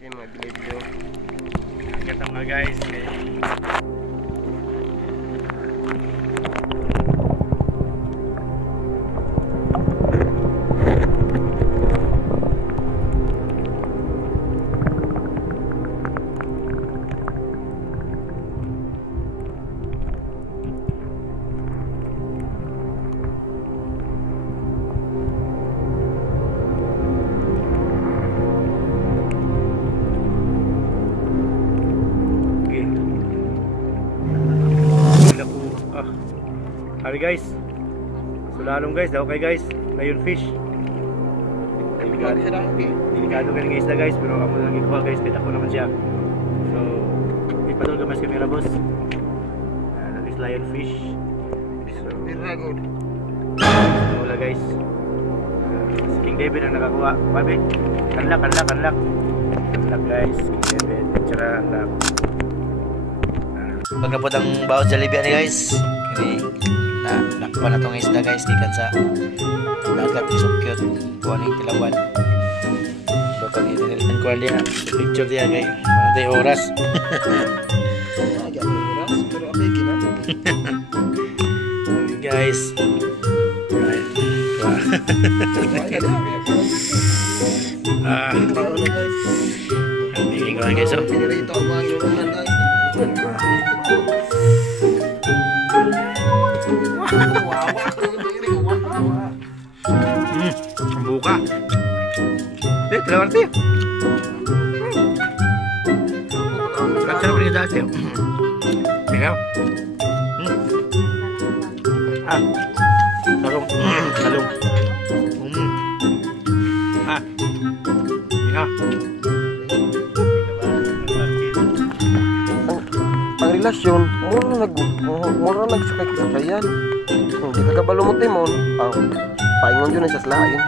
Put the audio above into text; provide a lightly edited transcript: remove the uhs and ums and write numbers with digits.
Yan mga bilibyo. Kata mga guys. Hari guys, sulalong guys, daw kay guys, lion fish. Delikado ka ng isda guys, pero ako lang ikuha guys, kita ko naman siya. So, ipadol ka mas kamera boss. That is lion fish. So, Biragod. wala guys. Si King David ang nakakuha. Babi, kanlak. Kanlak guys, King David. Tsara, kanlak. Pagkapot ang baos Jollibee ni guys. Kini nakpa na tong isda guys gikan sa dagat isukyot kuning Tilawan. So kani nilin ko dia picture dia kay pantay oras. Pero apiki na. Guys. Right. Ini ko guys. So Pinirito ako ang lulungan guys. Buka. Tilawan ti. Kacau beri dati. Tinggal. Sarung. Salung. Ya. Ang relasyon, mura nagsakay-sakayan. Hindi ka kabalo mo timon, paingon yun na siya sa lain.